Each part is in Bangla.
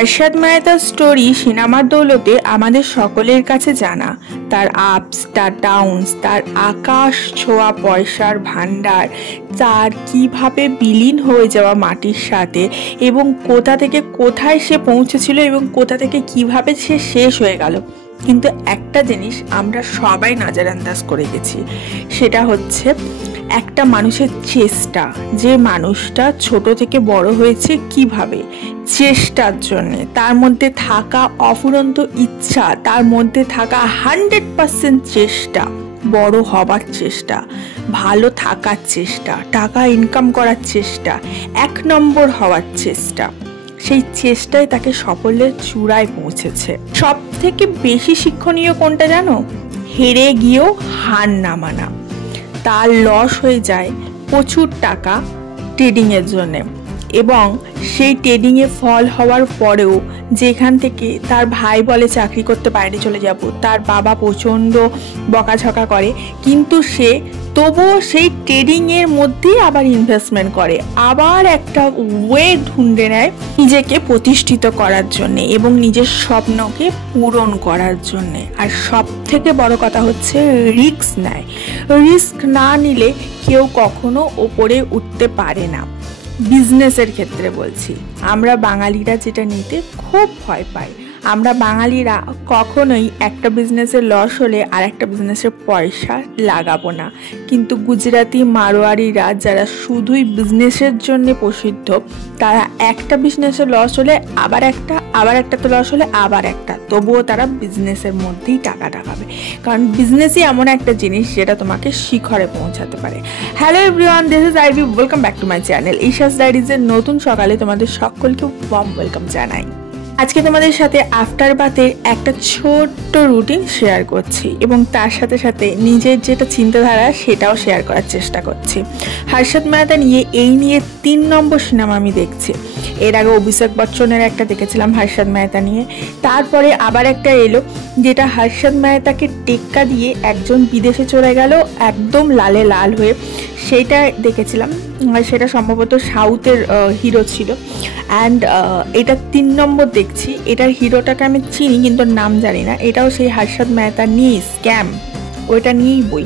আরশাদ মেহতার স্টোরি সিনেমার দৌলতে আমাদের সকলের কাছে জানা। তার আপস, তার ডাউনস, তার আকাশ ছোঁয়া পয়সার ভান্ডার, তার কিভাবে বিলীন হয়ে যাওয়া মাটির সাথে, এবং কোথা থেকে কোথায় সে পৌঁছেছিল এবং কোথা থেকে কিভাবে সে শেষ হয়ে গেল। কিন্তু একটা জিনিস আমরা সবাই নজরআন্দাজ করে গেছি, সেটা হচ্ছে একটা মানুষের চেষ্টা। যে মানুষটা ছোট থেকে বড় হয়েছে কিভাবে, চেষ্টার জন্য, তার মধ্যে থাকা অফুরন্ত ইচ্ছা, তার মধ্যে থাকা 100% চেষ্টা, বড় হবার চেষ্টা, ভালো থাকার চেষ্টা, টাকা ইনকাম করার চেষ্টা, 1 নম্বর হওয়ার চেষ্টা। সেই চেষ্টায় তাকে সাফল্যের চূড়ায় পৌঁছেছে। সব থেকে বেশি শিক্ষণীয় কোনটা জানো? হেরে গিয়েও হার না মানা। তার লস হয়ে যায় প্রচুর টাকা ট্রেডিংয়ের জন্য, এবং সেই ট্রেডিংয়ে ফল হওয়ার পরেও যেখান থেকে তার ভাই বলে চাকরি করতে বাইরে চলে যাব, তার বাবা প্রচণ্ড বকাঝকা করে, কিন্তু সে তবুও সেই ট্রেডিংয়ের মধ্যেই আবার ইনভেস্টমেন্ট করে, আবার একটা ওয়ে ঢুঁড়ে নেয় নিজেকে প্রতিষ্ঠিত করার জন্যে এবং নিজের স্বপ্নকে পূরণ করার জন্যে। আর সব থেকে বড় কথা হচ্ছে রিস্ক নেয়। রিস্ক না নিলে কেউ কখনো ওপরে উঠতে পারে না। বিজনেসের ক্ষেত্রে বলছি, আমরা বাঙালিরা যেটা নিতে খুব ভয় পাই। আমরা বাঙালিরা কখনোই একটা বিজনেসের লস হলে আর একটা বিজনেসের পয়সা লাগাবো না, কিন্তু গুজরাটি মারোয়ারিরা যারা শুধুই বিজনেসের জন্য প্রসিদ্ধ, তারা একটা বিজনেসের লস হলে আবার একটাতে লস হলে আবার একটা, তবুও তারা বিজনেসের মধ্যেই টাকা লাগাবে, কারণ বিজনেসই এমন একটা জিনিস যেটা তোমাকে শিখরে পৌঁছাতে পারে। Hello everyone, this is Ivy, welcome back to my channel Isha's ডায়েরিজের নতুন সকালে তোমাদের সকলকে ওয়ার্ম ওয়েলকাম জানাই। আজকে তোমাদের সাথে আফটার বাথের একটা ছোট্ট রুটিন শেয়ার করছি, এবং তার সাথে সাথে নিজের যেটা চিন্তাধারা সেটাও শেয়ার করার চেষ্টা করছি। হর্ষদ মেহতা নিয়ে 3 নম্বর সিনেমা আমি দেখছি। এর আগে অভিষেক বচ্চনের একটা দেখেছিলাম হর্ষদ মেহতা নিয়ে, তারপরে আবার একটা এলো যেটা হর্ষদ মেহতাকে টেক্কা দিয়ে একজন বিদেশে চলে গেল একদম লালে লাল হয়ে, সেটা দেখেছিলাম। সেটা সম্ভবত সাউথের হিরো ছিল। অ্যান্ড এটা 3 নম্বর দেখছি। এটার হিরোটাকে আমি চিনি কিন্তু নাম জানি না। এটাও সেই হর্ষদ মেহতা নিয়ে স্ক্যাম, ওইটা নিয়েই বই।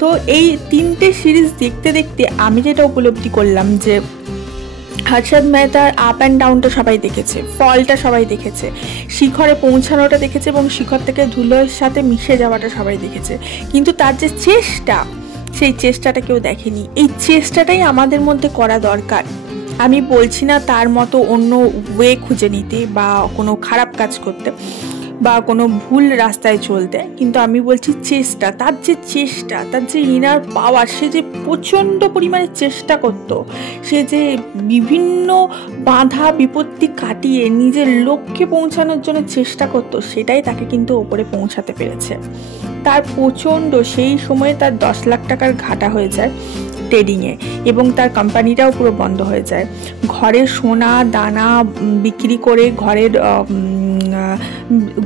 তো এই 3টে সিরিজ দেখতে দেখতে আমি যেটা উপলব্ধি করলাম যে হর্ষদ মেহতার আপ অ্যান্ড ডাউনটা সবাই দেখেছে, ফলটা সবাই দেখেছে, শিখরে পৌঁছানোটা দেখেছে, এবং শিখর থেকে ধুলোর সাথে মিশে যাওয়াটা সবাই দেখেছে, কিন্তু তার যে চেষ্টা, সেই চেষ্টাটা কেউ দেখেনি। এই চেষ্টাটাই আমাদের মধ্যে করা দরকার। আমি বলছি না তার মতো অন্য ওয়ে খুঁজে নিতে বা কোনো খারাপ কাজ করতে বা কোনো ভুল রাস্তায় চলতে, কিন্তু আমি বলছি চেষ্টা, তার যে চেষ্টা, তার যে ইনার পাওয়ার, সে যে প্রচণ্ড পরিমাণে চেষ্টা করত, সে যে বিভিন্ন বাধা বিপত্তি কাটিয়ে নিজের লক্ষ্যে পৌঁছানোর জন্য চেষ্টা করত, সেটাই তাকে কিন্তু ওপরে পৌঁছাতে পেরেছে। তার প্রচণ্ড সেই সময়ে তার 10 লাখ টাকার ঘাটা হয়ে যায় ট্রেডিংয়ে, এবং তার কোম্পানিটাও পুরো বন্ধ হয়ে যায়। ঘরের সোনা দানা বিক্রি করে,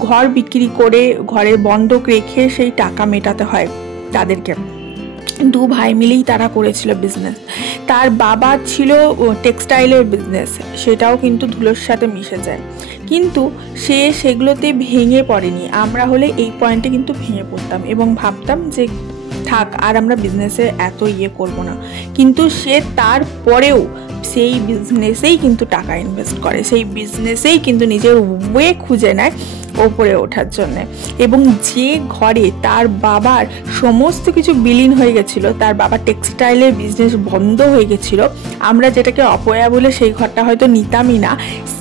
ঘর বিক্রি করে, ঘরে বন্ধক রেখে সেই টাকা মেটাতে হয় তাদেরকে। 2 ভাই মিলেই তারা করেছিল বিজনেস। তার বাবা ছিল টেক্সটাইলের বিজনেস, সেটাও কিন্তু ধুলোর সাথে মিশে যায়, কিন্তু সে সেগুলোতে ভেঙে পড়েনি। আমরা হলে এই পয়েন্টে কিন্তু ভেঙে পড়তাম এবং ভাবতাম যে থাক, আর আমরা বিজনেসে এত করবো না, কিন্তু সে তারপরেও সেই বিজনেসেই কিন্তু টাকা ইনভেস্ট করে, সেই বিজনেসেই কিন্তু নিজের ওয়ে খুঁজে নেয় ওপরে ওঠার জন্যে। এবং যে ঘরে তার বাবার সমস্ত কিছু বিলীন হয়ে গেছিল, তার বাবার টেক্সটাইলের বিজনেস বন্ধ হয়ে গেছিল, আমরা যেটাকে অপয়া বলে সেই ঘরটা হয়তো নিতামই না,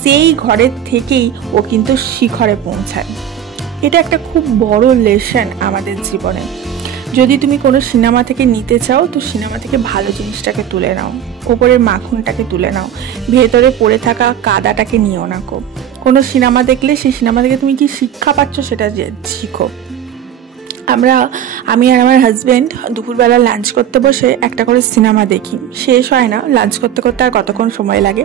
সেই ঘরের থেকেই ও কিন্তু শিখরে পৌঁছায়। এটা একটা খুব বড় লেসন আমাদের জীবনে। যদি তুমি কোনো সিনেমা থেকে নিতে চাও, তো সিনেমা থেকে ভালো জিনিসটাকে তুলে নাও, ওপরের মাখনটাকে তুলে নাও, ভেতরে পড়ে থাকা কাদাটাকে নিও না। কোনো সিনেমা দেখলে সেই সিনেমা থেকে তুমি কি শিক্ষা পাচ্ছ সেটা শিখো। আমি আর আমার হাজব্যান্ড দুপুরবেলা লাঞ্চ করতে বসে একটা করে সিনেমা দেখি, শেষ হয় না। লাঞ্চ করতে করতে আর কতক্ষণ সময় লাগে,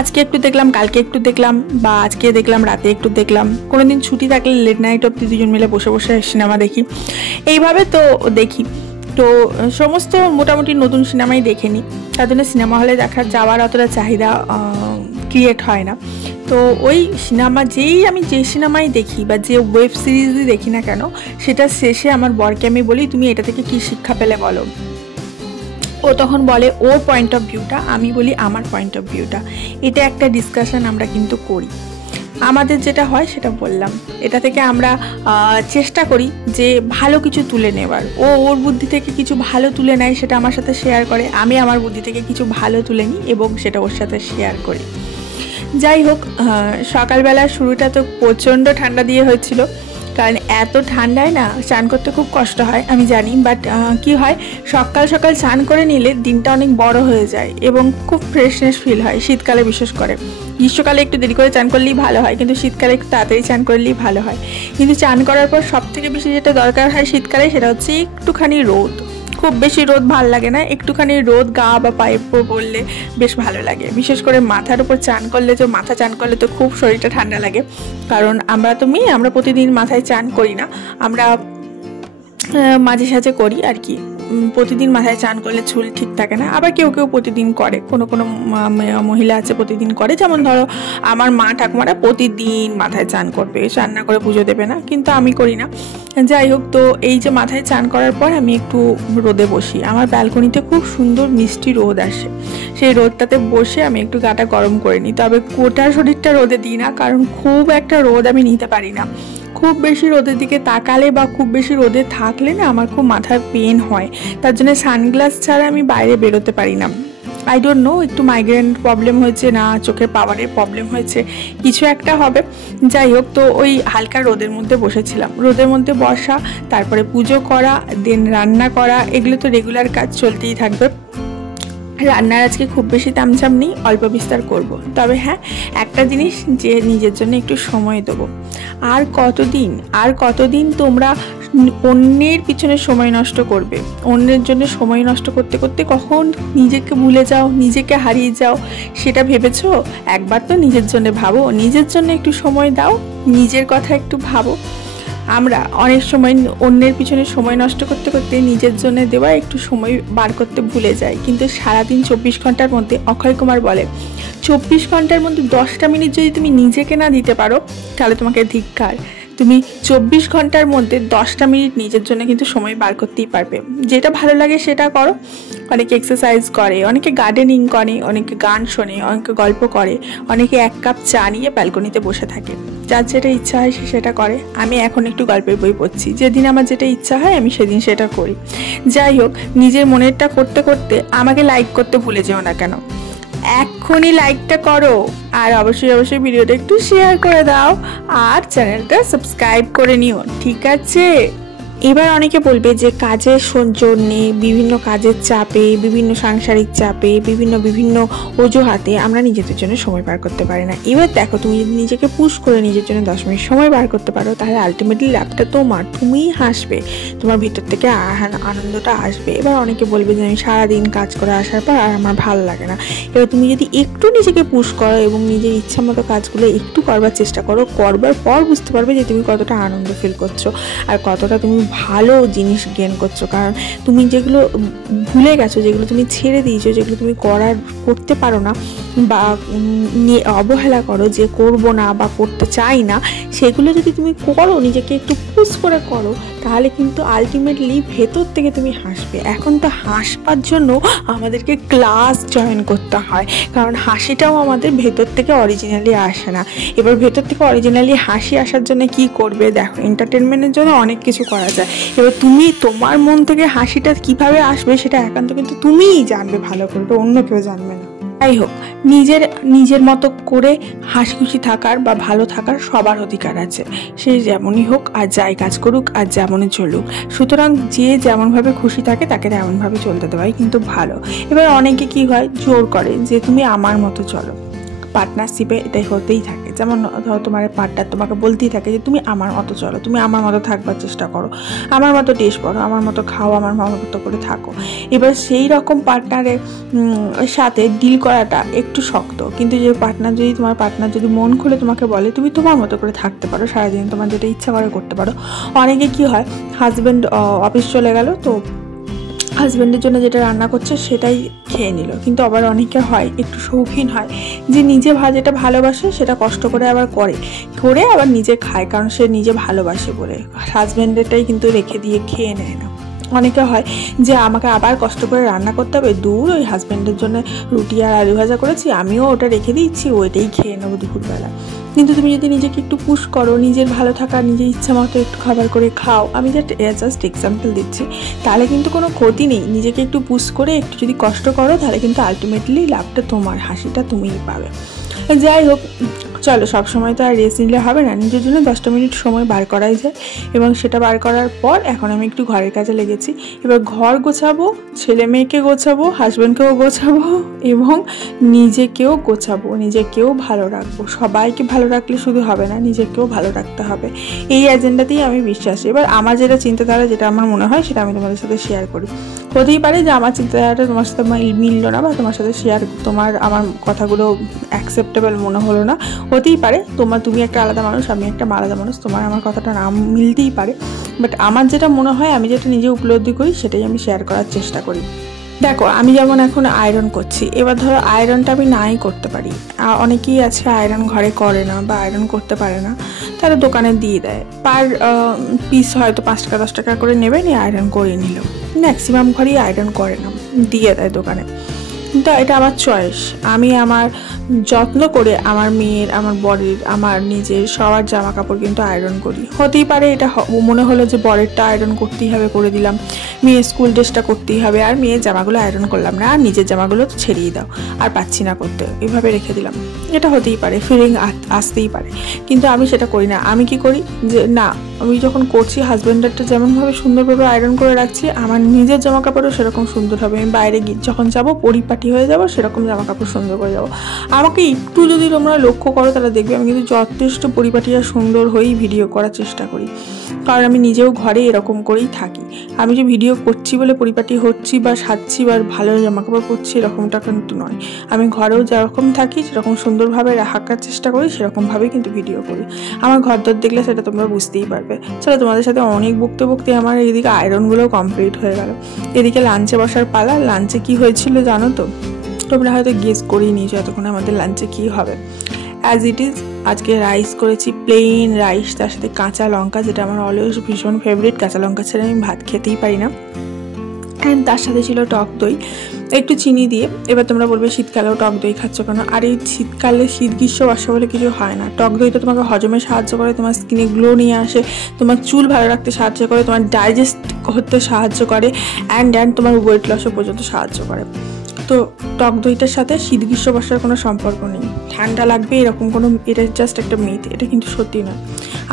আজকে একটু দেখলাম, কালকে একটু দেখলাম, বা আজকে দেখলাম, রাতে একটু দেখলাম। কোনো দিন ছুটি থাকলে লেট নাইট অবধি 2জন মিলে বসে বসে সিনেমা দেখি, এইভাবে তো দেখি। তো সমস্ত মোটামুটি নতুন সিনেমাই দেখে নিই, তার জন্য সিনেমা হলে যাওয়ার অতটা চাহিদা ক্রিয়েট হয় না। তো ওই সিনেমা আমি যে সিনেমাই দেখি বা যে ওয়েব সিরিজই দেখি না কেন, সেটা শেষে আমার বরকে আমি বলি তুমি এটা থেকে কি শিক্ষা পেলে বলো। ও তখন বলে ওর পয়েন্ট অফ ভিউটা, আমি বলি আমার পয়েন্ট অফ ভিউটা। এটা একটা ডিসকাশন আমরা কিন্তু করি। আমাদের যেটা হয় সেটা বললাম, এটা থেকে আমরা চেষ্টা করি যে ভালো কিছু তুলে নেবার। ও ওর বুদ্ধি থেকে কিছু ভালো তুলে নেয়, সেটা আমার সাথে শেয়ার করে, আমি আমার বুদ্ধি থেকে কিছু ভালো তুলে নিই এবং সেটা ওর সাথে শেয়ার করি। যাই হোক, সকালবেলার শুরুটা তো প্রচণ্ড ঠান্ডা দিয়ে হয়েছিল, কারণ এত ঠান্ডায় না স্নান করতে খুব কষ্ট হয় আমি জানি, বাট কি হয় সকাল সকাল স্নান করে নিলে দিনটা অনেক বড় হয়ে যায় এবং খুব ফ্রেশনেস ফিল হয়, শীতকালে বিশেষ করে। গ্রীষ্মকালে একটু দেরি করে চান করলেই ভালো হয়, কিন্তু শীতকালে একটু তাড়াতাড়ি চান করলেই ভালো হয়। কিন্তু চান করার পর সব থেকে বেশি যেটা দরকার হয় শীতকালে, সেটা হচ্ছে একটুখানি রোদ। খুব বেশি রোদ ভালো লাগে না, একটুখানি রোদ গা বা পায়ের উপর পড়লে বেশ ভালো লাগে। বিশেষ করে মাথার উপর চান করলে, তো মাথা চান করলে তো খুব শরীরটা ঠান্ডা লাগে। কারণ আমরা তো মেয়ে, আমরা প্রতিদিন মাথায় চান করি না, আমরা মাঝে সাঝে করি আর কি। প্রতিদিন মাথায় চান করলে চুল ঠিক থাকে না, আবার কেউ কেউ প্রতিদিন করে, কোনো কোনো মহিলা আছে প্রতিদিন করে। যেমন ধরো আমার মা ঠাকুমারা প্রতিদিন মাথায় চান করবে, চান না করে পুজো দেবে না, কিন্তু আমি করি না। যাই হোক, তো এই যে মাথায় চান করার পর আমি একটু রোদে বসি। আমার ব্যালকনিতে খুব সুন্দর মিষ্টি রোদ আসে, সেই রোদটাতে বসে আমি একটু গাটা গরম করে নিই। তবে গোটা শরীরটা রোদে দিই না, কারণ খুব একটা রোদ আমি নিতে পারি না। খুব বেশি রোদের দিকে তাকালে বা খুব বেশি রোদে থাকলে না আমার খুব মাথার পেন হয়, তার জন্য সানগ্লাস ছাড়া আমি বাইরে বেরোতে পারি না। আই ডোন্ট নো, একটু মাইগ্রেন প্রবলেম হয়েছে না চোখের পাওয়ারের প্রবলেম হয়েছে, কিছু একটা হবে। যাই হোক, তো ওই হালকা রোদের মধ্যে বসেছিলাম। রোদের মধ্যে বসা, তারপরে পুজো করা, দেন রান্না করা, এগুলো তো রেগুলার কাজ চলতেই থাকবে। রান্নার আজকে খুব বেশি তামঝাম নেই, অল্প বিস্তার করব। তবে হ্যাঁ, একটা জিনিস, যে নিজের জন্য একটু সময় দেবো। আর কতদিন তোমরা অন্যের পিছনে সময় নষ্ট করবে? অন্যের জন্য সময় নষ্ট করতে করতে কখন নিজেকে ভুলে যাও, নিজেকে হারিয়ে যাও, সেটা ভেবেছো? একবার তো নিজের জন্য ভাবো, নিজের জন্য একটু সময় দাও, নিজের কথা একটু ভাবো। আমরা অনেক সময় অন্যের পিছনে সময় নষ্ট করতে করতে নিজের জন্য দেওয়া একটু সময় বার করতে ভুলে যাই। কিন্তু সারাদিন 24 ঘন্টার মধ্যে, অক্ষয় কুমার বলে 24 ঘন্টার মধ্যে 10টা মিনিট যদি তুমি নিজেকে না দিতে পারো, তাহলে তোমাকে ধিক্কার। তুমি 24 ঘন্টার মধ্যে 10টা মিনিট নিজের জন্য কিন্তু সময় বার করতেই পারবে। যেটা ভালো লাগে সেটা করো। অনেকে এক্সারসাইজ করে, অনেকে গার্ডেনিং করে, অনেকে গান শোনে, অনেকে গল্প করে, অনেকে 1 কাপ চা নিয়ে ব্যালকনিতে বসে থাকে। যার যেটা ইচ্ছা হয় সে সেটা করে। আমি এখন একটু গল্পের বই পড়ছি, যেদিন আমার যেটা ইচ্ছা হয় আমি সেদিন সেটা করি। যাই হোক, নিজের মনেরটা করতে করতে আমাকে লাইক করতে ভুলে যেও না কেন। এক্ষুনি লাইকটা করো, আর অবশ্যই ভিডিওটা একটু শেয়ার করে দাও, আর চ্যানেলটা সাবস্ক্রাইব করে নিও, ঠিক আছে? এবার অনেকে বলবে যে কাজের জন্যে, বিভিন্ন কাজের চাপে, বিভিন্ন সাংসারিক চাপে, বিভিন্ন অজুহাতে আমরা নিজেদের জন্য সময় বার করতে পারি না। এবার দেখো, তুমি যদি নিজেকে পুশ করে নিজের জন্য 10 মিনিট সময় বার করতে পারো, তাহলে আলটিমেটলি লাভটা তোমার, তুমিই হাসবে, তোমার ভিতর থেকে আনন্দটা আসবে। এবার অনেকে বলবে যে আমি সারাদিন কাজ করে আসার পর আর আমার ভালো লাগে না। এবার তুমি যদি একটু নিজেকে পুশ করো এবং নিজের ইচ্ছা মতো কাজগুলো একটু করবার চেষ্টা করো, করবার পর বুঝতে পারবে যে তুমি কতটা আনন্দ ফিল করছো আর কতটা তুমি ভালো জিনিস গেন করছো। কারণ তুমি যেগুলো ভুলে গেছো, যেগুলো তুমি ছেড়ে দিয়েছো, যেগুলো তুমি করতে পারো না বা অবহেলা করো যে করবো না বা করতে চাই না, সেগুলো যদি তুমি করো, নিজেকে একটু পুশ করে করো, তাহলে কিন্তু আলটিমেটলি ভেতর থেকে তুমি হাসবে। এখন তো হাসবার জন্য আমাদেরকে ক্লাস জয়েন করতে হয়, কারণ হাসিটাও আমাদের ভেতর থেকে অরিজিনালি আসে না। এবার ভেতর থেকে অরিজিনালি হাসি আসার জন্য কি করবে? দেখো, এন্টারটেনমেন্টের জন্য অনেক কিছু করা যায়। এবার তুমি তোমার মন থেকে হাসিটা কিভাবে আসবে সেটা একান্ত কিন্তু তুমিই জানবে ভালো করে, অন্য কেউ জানবে না। যাই হোক, নিজের মতো করে হাসি খুশি থাকার বা ভালো থাকার সবার অধিকার আছে, সে যেমনই হোক আর যাই কাজ করুক আর যেমনই চলুক। সুতরাং যে যেমনভাবে খুশি থাকে তাকে তেমনভাবে চলতে দেওয়াই কিন্তু ভালো। এবার অনেকে কি হয়, জোর করে যে তুমি আমার মতো চলো। পার্টনারশিপে এটাই হতেই থাকে। যেমন ধরো তোমার পার্টনার তোমাকে বলতেই থাকে যে তুমি আমার মতো চলো, তুমি আমার মতো থাকবার চেষ্টা করো, আমার মতো টেস্ট করো, আমার মতো খাও, আমার মতো করে থাকো। এবার সেই রকম পার্টনারের সাথে ডিল করাটা একটু শক্ত, কিন্তু যে তোমার পার্টনার যদি মন খুলে তোমাকে বলে তুমি তোমার মতো করে থাকতে পারো, সারাদিন তোমার যেটা ইচ্ছা করে করতে পারো। অনেকে কি হয়, হাজব্যান্ড অফিস চলে গেল, তো হাজব্যান্ডের জন্য যেটা রান্না করছে সেটাই খেয়ে নিল। কিন্তু আবার অনেকে হয় একটু শৌখিন হয় যে নিজে যেটা ভালোবাসে সেটা কষ্ট করে আবার করে আবার নিজে খায়, কারণ সে নিজে ভালোবাসে বলে। হাজব্যান্ডেরটাই কিন্তু রেখে দিয়ে খেয়ে নেয় না। অনেকে হয় যে আমাকে আবার কষ্ট করে রান্না করতে হবে, দূর, ওই হাজব্যান্ডের জন্য রুটি আর আলু ভাজা করেছি, আমিও ওটা রেখে দিচ্ছি, ওইটাই খেয়ে নেবো দুপুরবেলা। কিন্তু তুমি যদি নিজেকে একটু পুশ করো, নিজের ভালো থাকা, নিজের ইচ্ছা মতো একটু খাবার করে খাও, আমি জাস্ট এক্সাম্পল দিচ্ছি, তাহলে কিন্তু কোনো ক্ষতি নেই। নিজেকে একটু পুশ করে একটু যদি কষ্ট করো তাহলে কিন্তু আলটিমেটলি লাভটা তোমার, হাসিটা তুমিই পাবে। যাই হোক, চলো, সবসময় তো আর রেস্ট নিলে হবে না, নিজের জন্য 10টা মিনিট সময় বার করাই যায়। এবং সেটা বার করার পর এখন আমি একটু ঘরের কাজে লেগেছি। এবার ঘর গোছাবো, ছেলে মেয়েকে গোছাবো, হাজব্যান্ডকেও গোছাবো এবং নিজেকেও গোছাবো, নিজেকেও ভালো রাখবো। সবাইকে ভালো রাখলে শুধু হবে না, নিজেকেও ভালো রাখতে হবে। এই এজেন্ডাতেই আমি বিশ্বাসী। এবার আমার যেটা চিন্তাধারা, যেটা আমার মনে হয় সেটা আমি তোমাদের সাথে শেয়ার করি। হতেই পারে যে আমার চিন্তাধারাটা তোমার সাথে মিললো না, বা তোমার সাথে আমার কথাগুলো অ্যাকসেপ্টেবল মনে হলো না, হতেই পারে। তুমি একটা আলাদা মানুষ, আমি একটা আলাদা মানুষ, তোমার আমার কথাটা না মিলতেই পারে। বাট আমার যেটা মনে হয়, আমি যেটা নিজে উপলব্ধি করি, সেটাই আমি শেয়ার করার চেষ্টা করি। দেখো, আমি যেমন এখন আয়রন করছি, এবার ধরো আয়রনটা আমি নাই করতে পারি। অনেকেই আছে আয়রন ঘরে করে না বা আয়রন করতে পারে না, তারা দোকানে দিয়ে দেয়। পার পিস হয়তো 5 টাকা 10 টাকা করে নেবে, নিয়ে আয়রন করে নিল। ম্যাক্সিমাম ঘরেই আয়রন করে না, দিয়ে দেয় দোকানে। কিন্তু এটা আমার চয়েস। আমি আমার যত্ন করে আমার মেয়ের, আমার বরের, আমার নিজের সবার জামা কাপড় কিন্তু আয়রন করি। হতেই পারে এটা মনে হলো যে বরেরটা আয়রন করতেই হবে, করে দিলাম, মেয়ের স্কুল ড্রেসটা করতেই হবে, আর মেয়ের জামাগুলো আয়রন করলাম না, আর নিজের জামাগুলো তো ছেড়েই দাও, আর পাচ্ছি না করতে, এভাবে রেখে দিলাম। এটা হতেই পারে, ফিলিং আসতেই পারে, কিন্তু আমি সেটা করি না। আমি কি করি যে না, আমি যখন করছি হাজব্যান্ডেরটা যেমনভাবে সুন্দরভাবে আয়রন করে রাখছি, আমার নিজের জামা কাপড়ও সেরকম সুন্দর হবে। আমি বাইরে যখন যাবো পরিপাটি হয়ে যাবো, সেরকম জামা কাপড় সুন্দর করে যাবো। আমাকে একটু যদি তোমরা লক্ষ্য করো তাহলে দেখবে আমি কিন্তু যথেষ্ট পরিপাটি আর সুন্দর হয়েই ভিডিও করার চেষ্টা করি, কারণ আমি নিজেও ঘরে এরকম করেই থাকি। আমি যে ভিডিও করছি বলে পরিপাটি হচ্ছি বা সাজছি বা ভালো জামা কাপড় পরছি, এরকমটা কিন্তু নয়। আমি ঘরেও যেরকম থাকি, যেরকম সুন্দরভাবে রাখার চেষ্টা করি, সেরকমভাবেই কিন্তু ভিডিও করি। আমার ঘরদোর দেখলে সেটা তোমরা বুঝতেই পারবে। চলো, তোমাদের সাথে অনেক বকতে আমার এদিকে আয়রনগুলোও কমপ্লিট হয়ে গেল। এদিকে লাঞ্চে বসার পালা। লাঞ্চে কি হয়েছিল জানো তো? তোমরা হয়তো গেস করেই নিয়েছো এতক্ষণ আমাদের লাঞ্চে কি হবে। অ্যাজ ইট ইজ, আজকে রাইস করেছি, প্লেন রাইস, তার সাথে কাঁচা লঙ্কা, যেটা আমার অলওয়েজ ভীষণ ফেভারিট। কাঁচা লঙ্কা ছাড়া আমি ভাত খেতেই পারি না। অ্যান্ড তার সাথে ছিল টক দই, একটু চিনি দিয়ে। এবার তোমরা বলবে শীতকালেও টক দই খাচ্ছ কেন? আর এই শীতকালে, শীত গ্রীষ্ম বর্ষা বলে কিছু হয় না। টক দইটা তোমাকে হজমে সাহায্য করে, তোমার স্কিনে গ্লো নিয়ে আসে, তোমার চুল ভালো রাখতে সাহায্য করে, তোমার ডাইজেস্ট করতে সাহায্য করে, অ্যান্ড তোমার ওয়েট লসও পর্যন্ত সাহায্য করে। তো টক দইটার সাথে শীত গ্রীষ্ম বর্ষার কোনো সম্পর্ক নেই। ঠান্ডা লাগবে এরকম কোনো, এটা জাস্ট একটা মিথ, এটা কিন্তু সত্যি নয়।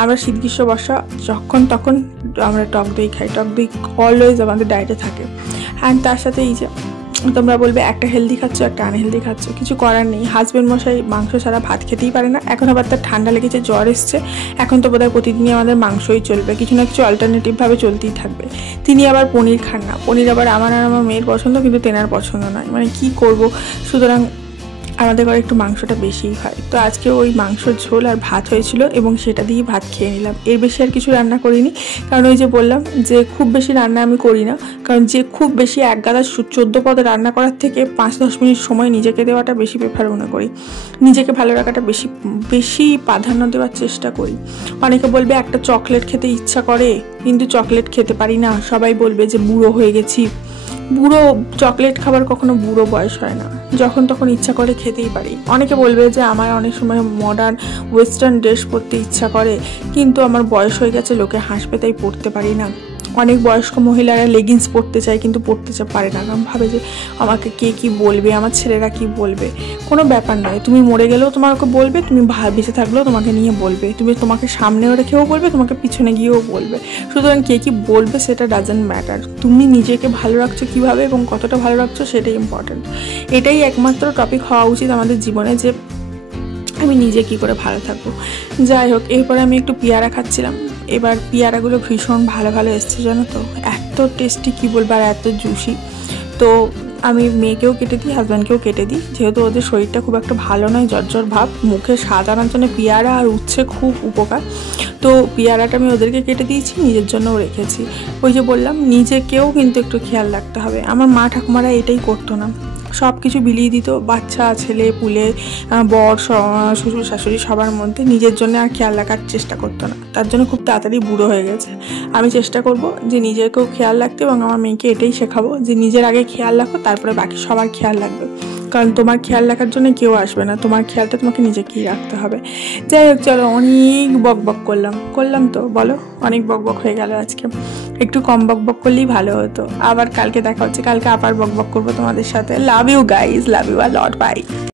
আমরা শীত গ্রীষ্ম বর্ষা যখন তখন আমরা টক দই খাই। টক দই অলওয়েজ আমাদের ডায়েটে থাকে। অ্যান্ড তার সাথে এই যে তোমরা বলবে একটা হেলদি খাচ্ছ, একটা আনহেলদি খাচ্ছ, কিছু করার নেই। হাজব্যান্ড মশাই মাংস ছাড়া ভাত খেতেই পারে না। এখন আবার তার ঠান্ডা লেগেছে, জ্বর এসছে, এখন তো বোধহয় প্রতিদিনই আমাদের মাংসই চলবে, কিছু না কিছু অল্টারনেটিভভাবে চলতেই থাকবে। তিনি আবার পনির খান না। পনির আবার আমার আর আমার মেয়ের পছন্দ, কিন্তু তেনার পছন্দ নয়। মানে কি করব? সুতরাং আমাদের ঘরে একটু মাংসটা বেশিই হয়। তো আজকে ওই মাংসর ঝোল আর ভাত হয়েছিল, এবং সেটা দিয়ে ভাত খেয়ে নিলাম। এর বেশি আর কিছু রান্না করিনি, কারণ ওই যে বললাম যে খুব বেশি রান্না আমি করি না। কারণ যে খুব বেশি এক গাদা 14 পদে রান্না করার থেকে 5-10 মিনিট সময় নিজেকে দেওয়াটা বেশি প্রেফার মনে করি। নিজেকে ভালো রাখাটা বেশি প্রাধান্য দেওয়ার চেষ্টা করি। অনেকে বলবে একটা চকলেট খেতে ইচ্ছা করে, কিন্তু চকলেট খেতে পারি না। সবাই বলবে যে বুড়ো হয়ে গেছি। বুড়ো চকলেট খাবার কখনো বুড়ো বয়স হয় না, যখন তখন ইচ্ছা করে খেতেই পারি। অনেকে বলবে যে আমার অনেক সময় মডার্ন ওয়েস্টার্ন ড্রেস পরতে ইচ্ছা করে, কিন্তু আমার বয়স হয়ে গেছে, লোকে হাসবে, তাই পরতে পারি না। অনেক বয়স্ক মহিলারা লেগিংস পরতে চায়, কিন্তু পরতে পারে না, কারণ ভাবে যে আমাকে কে কি বলবে, আমার ছেলেরা কি বলবে। কোনো ব্যাপার নয়, তুমি মরে গেলেও তোমাকে বলবে, তুমি বেঁচে থাকলেও তোমাকে নিয়ে বলবে, তোমাকে সামনেও রেখেও বলবে, তোমাকে পিছনে গিয়েও বলবে। সুতরাং কে কি বলবে সেটা ডাজন্ট ম্যাটার। তুমি নিজেকে ভালো রাখছো কীভাবে এবং কতটা ভালো রাখছো, সেটাই ইম্পর্টেন্ট। এটাই একমাত্র টপিক হওয়া উচিত আমাদের জীবনে, যে আমি নিজে কি করে ভালো থাকবো। যাই হোক, এরপরে আমি একটু পেয়ারা খাচ্ছিলাম। এবার পেয়ারাগুলো ভীষণ ভালো এসছে জানো তো, এত টেস্টি, কি বলবো, আর এত জুসি। তো আমি মেয়েকেও কেটে দিই, হাজব্যান্ডকেও কেটে দিই, যেহেতু ওদের শরীরটা খুব একটা ভালো নয়, জ্বর ভাব। মুখে স্বাদ আনার জন্য পেয়ারা আর উচ্ছে খুব উপকার। তো পেয়ারাটা আমি ওদেরকে কেটে দিয়েছি, নিজের জন্যও রেখেছি। ওই যে বললাম, নিজেকেও কিন্তু একটু খেয়াল রাখতে হবে। আমার মা ঠাকুমারা এটাই করতো না, সব কিছু বিলিয়ে দিত বাচ্চা ছেলে পুলে বর শ্বশুর শাশুড়ি সবার মধ্যে, নিজের জন্য আর খেয়াল রাখার চেষ্টা করতো না। তার জন্য খুব তাড়াতাড়ি বুড়ো হয়ে গেছে। আমি চেষ্টা করব যে নিজেকেও খেয়াল রাখতে, এবং আমার মেয়েকে এটাই শেখাবো যে নিজের আগে খেয়াল রাখো, তারপরে বাকি সবার খেয়াল রাখবে। কারণ তোমার খেয়াল রাখার জন্য কেউ আসবে না, তোমার খেয়ালটা তোমাকে নিজেকেই রাখতে হবে। যাই হোক, চলো, অনেক বক করলাম তো বলো, অনেক বক হয়ে গেল আজকে। একটু কম বক করলেই ভালো হতো। আবার কালকে দেখা হচ্ছে, কালকে আবার বক করবো তোমাদের সাথে। Love you guys, love you a lot, by.